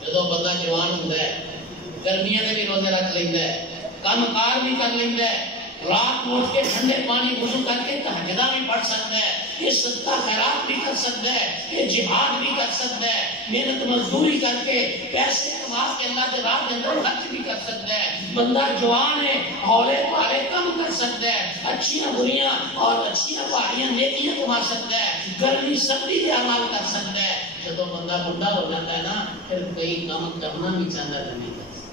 جدو بندہ جوان ہوتا ہے گرمیاں میں بھی روزے رکھ لیتا ہے، کام کار بھی کر لیتا ہے، رات کو اٹھ کے ٹھنڈے پانی غسل کر کے تہجدہ بھی پڑھ سکتا ہے، یہ صدقہ خیرات بھی کر سکتا ہے، یہ جہاد بھی کر سکتا ہے، محنت مزدوری کر کے پیسے کما کے اللہ کے راہ کے اندر خرچ بھی کر سکتا ہے۔ بندہ جوان ہے، ہولے پارے کم کر سکتا ہے، اچھیاں بریاں اور اچھیاں پہاڑیاں نیکیاں کما سکتا ہے، گرمی سردی کے اعمال کر سکتا ہے۔ جب بندہ بڑھا ہو جاتا ہے نا پھر کئی کام کرنا بھی چاہتا ہے نہیں کر سکتا۔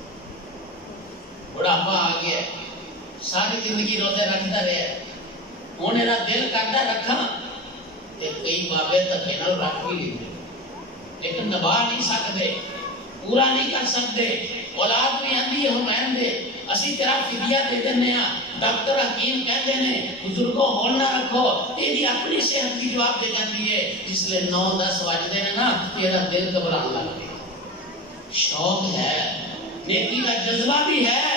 بڑھاپا آ گیا، ساری زندگی روزے رکھتا رہے، ہوں میرا دل کرتا رکھا، کئی بابے دھکے نال رکھ بھی لیتے لیکن نبھا نہیں سکتے، پورا نہیں کر سکتے۔ اولاد بھی آندی ہے حرمین دے اسی طرح فدیہ دے دینے ہاں، ڈاکٹر حکیم کہتے ہیں بزرگوں ہون نہ رکھو، یہ اپنی صحت کی جواب دے جاتی ہے، اس لیے 9-10 بجتے ہیں نا تیرا دل گھبرانے لگ گیا۔ شوق ہے نیکی کا جذبہ بھی ہے،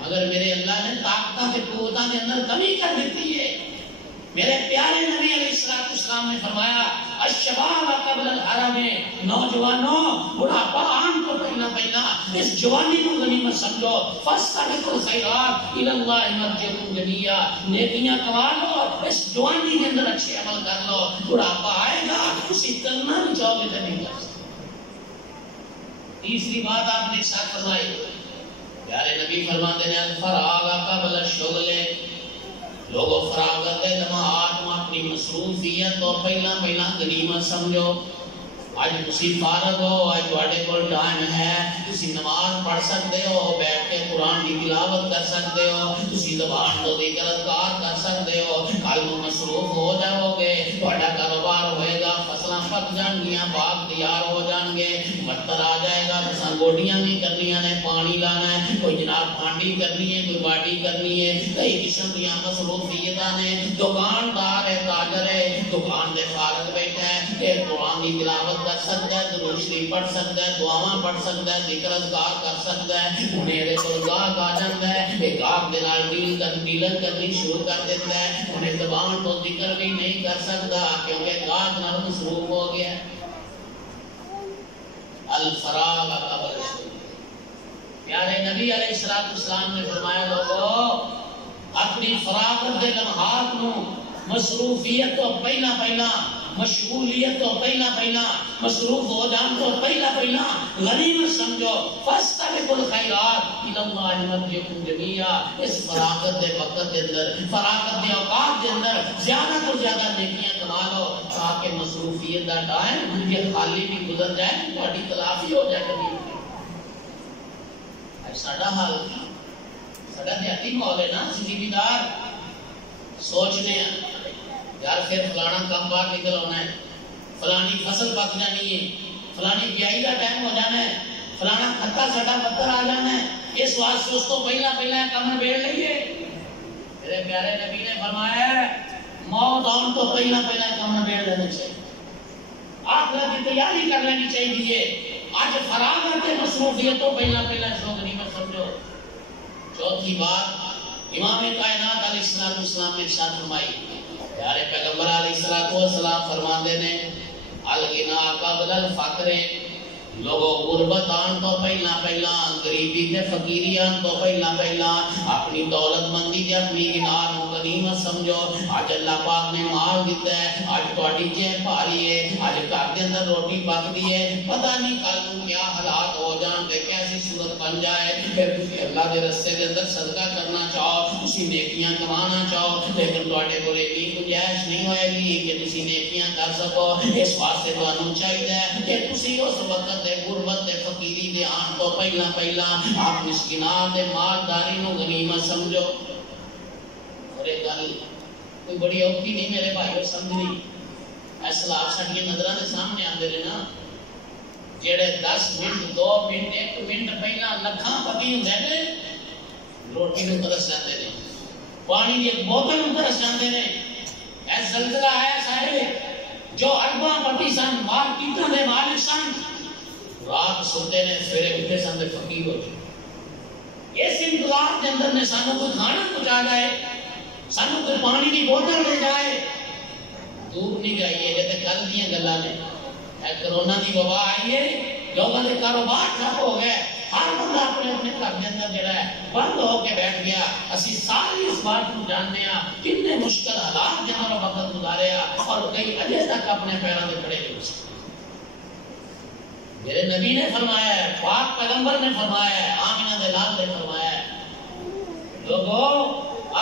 مگر میرے اللہ نے طاقتہ کے قوتہ کے اندر کمی کر دیتی ہے۔ میرے پیارے نبی علیہ السلام نے فرمایا الشباب قبل الحرم، نوجوانوں بڑھاپا آن کو پہلا پہلا اس جوانی کو غنیمت سمجھو، فاستبقوا الخیرات الی اللہ مرجعکم جمیعا، نیکیاں کما لو، اس جوانی کے اندر اچھے عمل کر لو، بڑھاپا آئے گا اسی کرنا نہیں چاہو گے تو نہیں کر سکتے۔ تیسری بات آپ نے ساتھ فرمائی، پیارے نبی فرماتے ہیں الفراغ قبل الشغل، لوگوں فراغت لمحات میں اپنی مصروفیت اور پہلا غنیمت سمجھو۔ آج تسی فارغ ہو، آج تواڈے کول ٹائم ہے، تسی نماز پڑھ سکتے ہو، بیٹھ کے قرآن کی تلاوت کر سکتے ہو، تسی زبان تو ذکر اذکار کر سکتے ہو، کل کو مصروف ہو جاؤ گے، تواڈا کاروبار ہوئے گا، فصلاں پک جان گیاں، باغ تیار ہو جان گے، مٹر آ جائے گا، تساں گوڈیاں بھی کرنیاں نے، پانی لانا ہے، کوئی جناب پھانڈی کرنی ہے، کوئی باڈی کرنی ہے، کئی قسم دیاں مصروفیتاں نے، دکاندار ہے، تاجر ہے، دکان دے فارغ بیٹھا ہے، کہ قرآن کی تلاوت کر سکتا ہے، درود شریف پڑھ سکتا ہے، دعاواں پڑھ سکتا ہے، ذکر اذکار کر سکتا ہے، انہیں دے کول گاہک آ جاتا ہے، ایک آپ دے نال ڈیلنگ کرنی شروع کر دیتا ہے، انہیں زبان تو ذکر بھی نہیں کر سکتا کیونکہ گاہک نال مصروف ہو گیا۔ الفراغ قبل الشغل، پیارے نبی علیہ السلام نے فرمایا لوگو اپنی فراغت دے لمحات نو مصروفیت تو پہلا مشغولیت تو پہلا مصروف ہو جان تو پہلا غنیمت سمجھو، فاستبقوا الخیرات الی اللہ مرجعکم جمیعا، اس فراغت دے وقت دے اندر، فراغت دے اوقات دے اندر زیادہ تو زیادہ نیکیاں کما لو تاکہ مصروفیت دا ٹائم یہ خالی بھی گزر جائے، تہاڈی تلافی ہو جائے کبھی۔ ساڈا حال ساڈا دیہاتی ماحول ہے نا، زندگی دار سوچنے ہیں یار پھر فلانا کام باہر نکل آنا ہے، فلانی فصل پک جانی ہے، فلانی بیائی کا ٹائم ہو جانا ہے، فلانا کھتا سٹا پتھر آ جانا ہے، اس واسطے اس کو پہلا کام بیڑ لئیے۔ میرے پیارے نبی نے فرمایا موت آن تو پہلا کام بیڑ لینا چاہیے، آخرت کی تیاری کر لینی چاہیے، آج فراغت مصروفیت تو پہلا اس کو غنیمت سمجھو۔ چوتھی بات امام کائنات علیہ السلام نے ارشاد فرمائی، پیارے پیغمبر علیہ السلام فرماندے نے الغنا قبل الفقر، لوگوں غربت آن تو پہلا غریبی تے فقیری آن تو پہلا اپنی دولت مندی تے اپنی غنا نو غنیمت سمجھو۔ آج اللہ پاک نے مال دیتا ہے، آج تہاڈی جیب بھاری ہے، آج گھر دے اندر روٹی پکدی ہے، پتہ نہیں کل نوں کیا حالات ہو جان تے کیسی صورت بن جائے، پھر تسی اللہ دے رستے دے اندر صدقہ کرنا چاہو، تسی نیکیاں کمانا چاہو، لیکن تہاڈے کول اتنی گنجائش نہیں ہوئے گی کہ تسی نیکیاں کر سکو۔ اس واسطے تانوں چاہیے کہ تسی اس وقت غربت دے فقیری دے آن تو پہلا آپ مسکنات دے مالداری نو غنیمت سمجھو۔ اور ایک گل کوئی بڑی اوکھی نہیں میرے بھائیو سمجھنی، اسلاف ساڈیاں نظراں دے سامنے آندے نے نا، جڑے 10 منٹ 2 منٹ 1 منٹ پہلا لکھاں پتی ہوندے نے، روٹی نو ترس جاندے نے، پانی دی ایک بوتل نو ترس جاندے نے۔ اے زلزلہ آیا سارے جو ارباں پتی سن، مارکیٹاں دے مالک سن، رات سوتے نے، سویرے اٹھے سن دے فقیر ہو جائے۔ اس انتظار کے اندر نے سانو کوئی کھانا پہنچا جائے، سانو کوئی پانی کی بوتل لے جائے، دور نہیں جائیے جیسے کل دیاں گلاں نے۔ اے کرونا دی وبا آئی ہے، لوگوں کے کاروبار ٹھپ ہو گئے، ہر بندہ اپنے گھر کے اندر جڑا ہے بند ہو کے بیٹھ گیا۔ اسی ساری اس بات کو جاننے ہاں کتنے مشکل حالات جنہوں وقت گزارے اور کئی اجے تک اپنے پیروں میں کھڑے نہیں ہو سکتے۔ میرے نبی نے فرمایا ہے، پاک پیغمبر نے فرمایا ہے، آمینہ دلال نے فرمایا ہے، لوگوں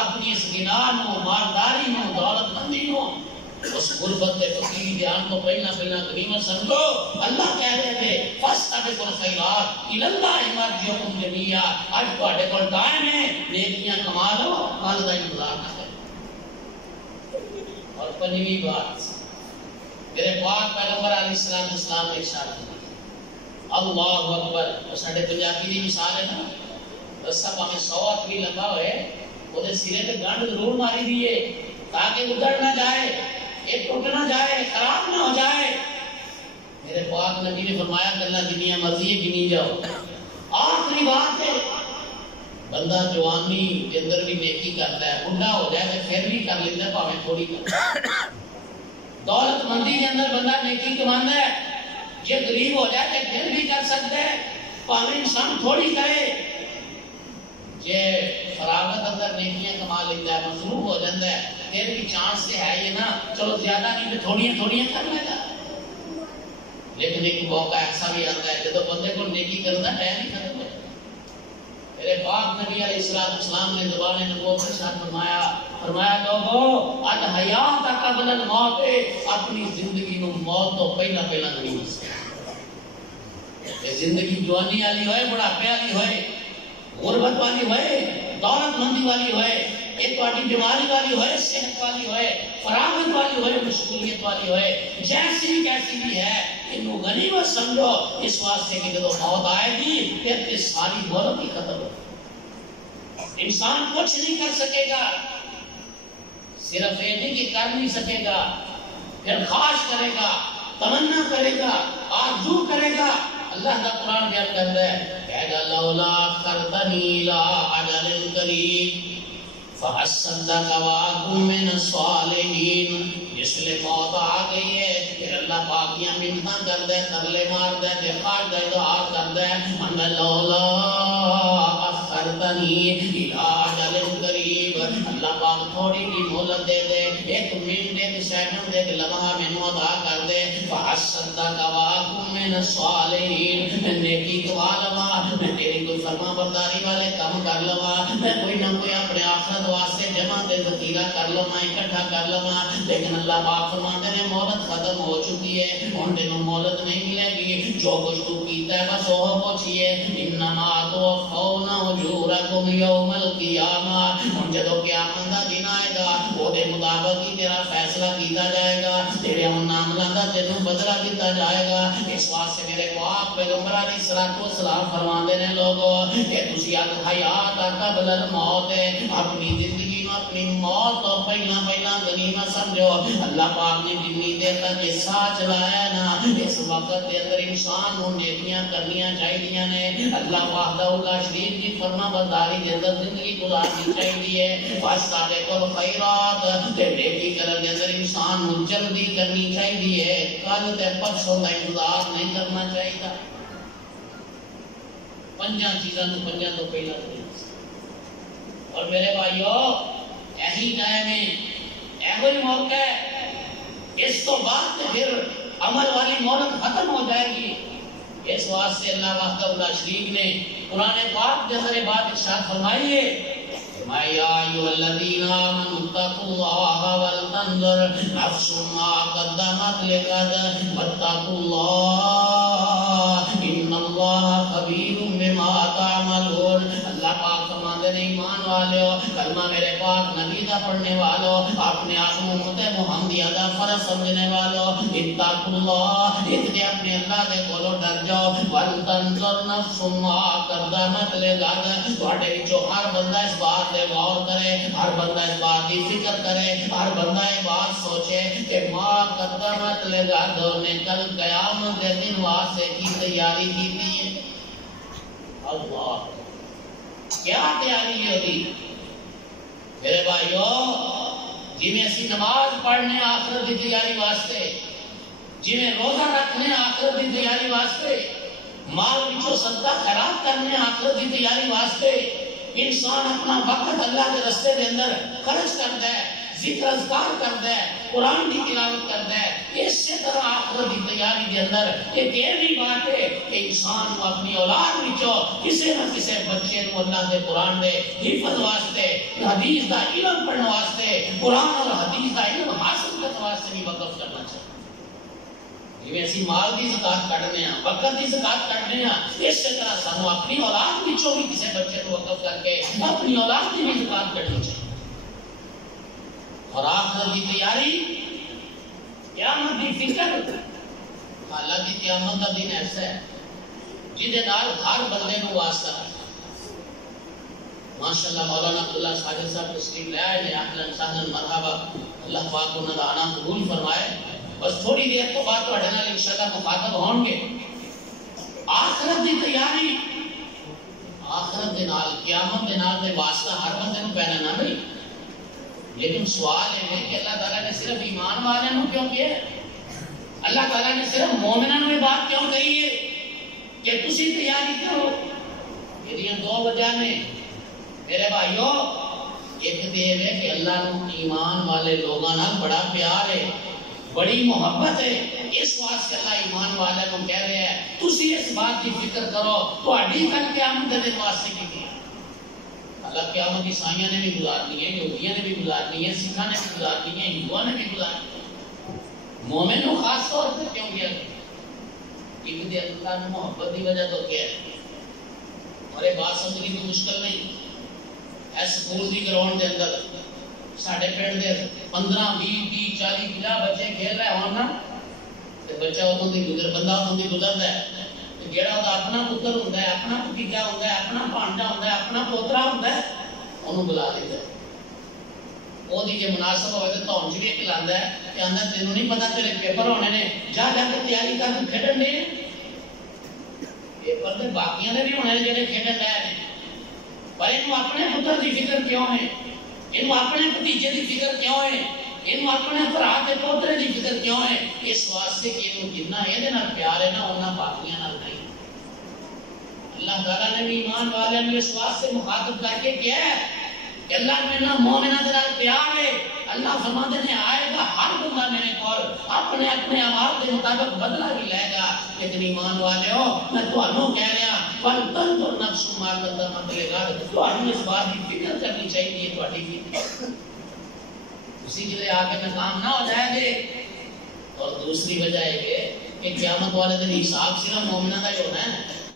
اپنی اس غنا نو، مالداری نو، دولت مندی نو، اس غربت دے فقیری دے آن کو پہلا غنیمت سمجھو۔ اللہ کہہ رہے تھے فاستبقوا الخیرات الی اللہ مرجعکم جمیعا، آج تہاڈے کول ٹائم ہے، نیکیاں کما لو، کل دا انتظار نہ کرو۔ اور پنجویں بات میرے پاک پیغمبر علیہ السلام نے ارشاد فرمایا اللہ اکبر، وہ ساڈے پنجابی دی مثال ہے نا، رسا پاویں 100 آدمی لمبا ہوئے وہ سرے تے گنڈ ضرور ماری دیے تاکہ ادھر نہ جائے، یہ ٹوٹ نہ جائے، خراب نہ ہو جائے۔ میرے پاک نبی نے فرمایا کہ اللہ جنیاں مرضی ہے گنی جاؤ، آخری کی بات ہے. بندہ جوانی کے اندر بھی نیکی کرتا ہے, بڈھا ہو جائے تو پھر بھی کر لیتا ہے, پاویں تھوڑی کرتا ہے. دولت مندی کے اندر بندہ نیکی کمانا ہے, یہ غریب ہو جائے تو پھر بھی کر سکتا ہے, پاویں انسان تھوڑی کرے. یہ فراغت اندر نیکیاں کما لیتا ہے, مصروف ہو جاتا ہے, پھر بھی چانس سے ہے یہ نا چلو زیادہ نہیں تو تھوڑیاں کر لے گا. لیکن ایک موقع ایسا بھی آتا ہے جب بندے کو نیکی کرنا ٹائم ہی ختم ہو جاتا ہے. میرے پاک نبی علیہ السلام نے زبان نبوت کے ساتھ فرمایا لوگو الحیات قبل الموت, اپنی زندگی نو موت تو پہلا غنیمت سے. زندگی جوانی والی ہوئے, بڑھاپے والی ہوئے, غربت والی ہوئے, دولت مندی والی ہوئے, ایک پارٹی بیماری والی ہوئے, صحت والی ہوئے, فراغت والی ہوئے, مشغولیت والی ہوئے, جیسی کیسی بھی ہے, انہوں غنیمت سمجھو اس واسطے کہ جب موت آئے گی پھر ساری دولت ہی ختم ہو. انسان کچھ نہیں کر سکے گا, صرف یہ نہیں کہ کر نہیں سکے گا, پھر خواہش کرے گا, تمنا کرے گا, آرزو کرے گا. اللہ کا قرآن بیان کرتا ہے کہے لولا اخرتنی الی اجل قریب فاصدق واکن من الصالحین. جس لئے موت آ گئی ہے پھر اللہ پاکیاں منتاں کر دے, ترلے مار دے, خواہش کا اظہار کر دے, ان لولا اخرتنی الی اجل قریب. اللہ پاک تھوڑی کی مہلت دے دے, ایک منٹ, ایک سیکنڈ, ایک لمحہ میں عطا کر دے. فاصدق واکن من الصالحین, میں نیکی کما لوا, میں تیری کوئی فرما برداری والے کام کر لوا, میں کوئی نہ کوئی اپنے آخرت واسطے جمع تے ذخیرہ کر لوا, اکٹھا کر لوا. لیکن اللہ پاک فرماتے ہیں مہلت ختم ہو چکی ہے, ان دنوں مہلت نہیں ملے گی. جو کچھ تو کیتا ہے بس وہ پہنچیے. انما توفون اجورکم یوم القیامہ, ان جدو قیامت دا دن آئے گا وہ دے مطابق ہی تیرا فیصلہ کیتا جائے گا, تیرے ان عملاں دا تینوں بدلہ دیتا جائے گا. اس واسطے میرے پاک پیغمبر علیہ السلام فرماندے نے لوگو کہ تسی الحیات قبل الموت, اپنی زندگی میں اپنی موت تو پہلا غنیمت سمجھو. اللہ پاک نے جتنی دیر تک یہ ساتھ چلایا ہے نا, اس وقت کے اندر انسان کو نیکیاں کرنیاں چاہیے نے. اللہ وحدہ لا شریک کی فرما برداری کے اندر زندگی گزارنی چاہیے. فاستبقوا الخیرات, نیکی کرنے کے اندر انسان کو جلدی کرنی چاہیے, کل تے پرسوں کا انتظار نہیں کرنا چاہیے. پنجاں چیزاں تو پہلا. اور میرے بھائیو یہی ٹائم ہے, یہی موقع ہے, اس تو بعد پھر عمل والی مہلت ختم ہو جائے گی. اس واسطے اللہ وحدہ لا شریک نے قرآن پاک جیسے بات ارشاد فرمائی ہے, یا ایھا الذین آمنوا اتقوا اللہ ولتنظر نفس ما قدمت لغد واتقوا اللہ ان اللہ خبیر بما تعملون. اللہ پاک فرماتے ہیں ایمان والو, کلمہ میرے پاک نبی کا پڑھنے والو, اپنے آپ کو امت محمدیہ کا فرض سمجھنے والو, اتقوا اللہ, اتنے اپنے اللہ کے کولو ڈر جاؤ. ولتنظر نفس ما قدمت لغد, تواڈے وچوں ہر بندہ اس بات پہ غور کرے, ہر بندہ اس بات کی فکر کرے, ہر بندہ یہ بات سوچے کہ ما قدمت لغد, نے کل قیامت کے دن واسطے کی تیاری کی ہے. اللہ کیا تیاری ہوگی میرے بھائیو؟ جی میں اسی نماز پڑھنے آخرت کی تیاری واسطے, جی میں روزہ رکھنے آخرت کی تیاری واسطے, مال بچو صدقہ خیرات کرنے آخرت کی تیاری واسطے, انسان اپنا وقت اللہ کے رستے کے اندر خرچ کرتا ہے, ذکر اذکار کرتا ہے, قرآن کی تلاوت کرتا ہے. اس سے طرح آخرت کی تیاری کے اندر ایک ایسی بات ہے کہ انسان کو اپنی اولاد وچوں کسی نہ کسی بچے کو اللہ کے قرآن دے حفظ واسطے, حدیث دا علم پڑھنے واسطے, قرآن اور حدیث دا علم حاصل کرنے واسطے بھی وقف کرنا چاہیے. جی ایسی مال کی زکات کٹنے ہیں, وقت کی زکات کٹنے ہیں, اس سے طرح سانو اپنی اولاد وچوں بھی کسی بچے کو وقف کر کے اپنی اولاد کی بھی زکات کٹنی چاہیے. اور آخرت کی تیاری, قیامت کی فکر. حالانکہ قیامت کا دن ایسا ہے جہدے نال ہر بندے کو واسطہ ہے. ماشاءاللہ مولانا عبداللہ ساجد صاحب تشریف لے آئے ہیں, اہلاً سہلاً مرحبا, اللہ پاک انہاں دا آنا قبول فرمائے. بس تھوڑی دیر تو بعد تواڈے نال انشاءاللہ مخاطب ہون گے. آخرت کی تیاری آخرت دے نال قیامت دے نال تے واسطہ ہر بندے نوں پینا نہ بھئی. لیکن سوال ہے کہ اللہ تعالیٰ نے صرف ایمان والے نوں کیوں کیا ہے؟ اللہ تعالیٰ نے صرف مومنوں میں بات کیوں کہی ہے کہ تسی تیاری کرو؟ یہ دو وجہ نے میرے بھائیو. ایک تو یہ ہے کہ اللہ نو ایمان والے لوگوں نال بڑا پیار ہے، بڑی محبت ہے، اس واسطے اللہ ایمان والے کو کہہ رہے ہیں تسی اس بات کی فکر کرو تہاڈی کل قیامت دے دن واسطے کی. اللہ قیامت کی عیسائیاں نے بھی گزارنی ہے، یہودیاں نے بھی گزارنی ہے، سکھاں نے بھی گزارنی ہے، ہندوؤں نے بھی گزارنی ہے. مومن کو خاص طور پر کیوں کیا؟ ایک دے اللہ نے محبت کی وجہ تو کیا ہے. اور یہ بات سمجھنی تو مشکل نہیں. اس سکول دی گراؤنڈ دے اندر ساڈے پنڈ دے 15 20 30 40 50 بچے کھیل رہے ہون نا تے بچہ ادوں دی گزر بندہ ادوں دی گزردا ہے تے جیڑا او اپنا پتر ہوندا ہے، اپنا بھتیجا ہوندا ہے، اپنا بھانجا ہوندا ہے، اپنا پوترا ہوندا ہے، اونوں بلا لیندا ہے. او دی جے مناسب ہوے تے تون وچ بھی ایک لاندا ہے کہ اندر تینوں نہیں پتہ تیرے پیپر ہونے نے، جا جا کے تیاری کر کے کھیڈن دے. پیپر تے باقیاں دے بھی ہونے جڑے کھیڈن دے. پر انہوں اپنے پتر کی فکر کیوں ہے؟ انہوں اپنے بھتیجے کی فکر کیوں ہے؟ انہوں اپنے بھرا کے پوترے کی فکر کیوں ہے؟ اس واسطے کہ انہوں جتنا یہ پیار ہے نا اتنا باقیاں نال نہیں. اللہ تعالیٰ نے بھی ایمان والے نے اس واسطے مخاطب کر کے کیا ہے کہ اللہ میں نہ مومنہ دے نال پیار ہے. اللہ فرماتے ہیں آئے گا ہر بندہ میرے کول اپنے اپنے اعمال کے مطابق بدلہ بھی لے گا. لیکن ایمان والے ہو میں تمہیں کہہ رہا پر تنظر نفس ما قدمت لغد، تو اس بات کی فکر کرنی چاہیے تھوڑی فکر اسی کے لیے آگے میں کام نہ ہو جائے گے. اور دوسری وجہ ہے کہ قیامت والے دن حساب صرف مومنہ کا ہی ہونا ہے.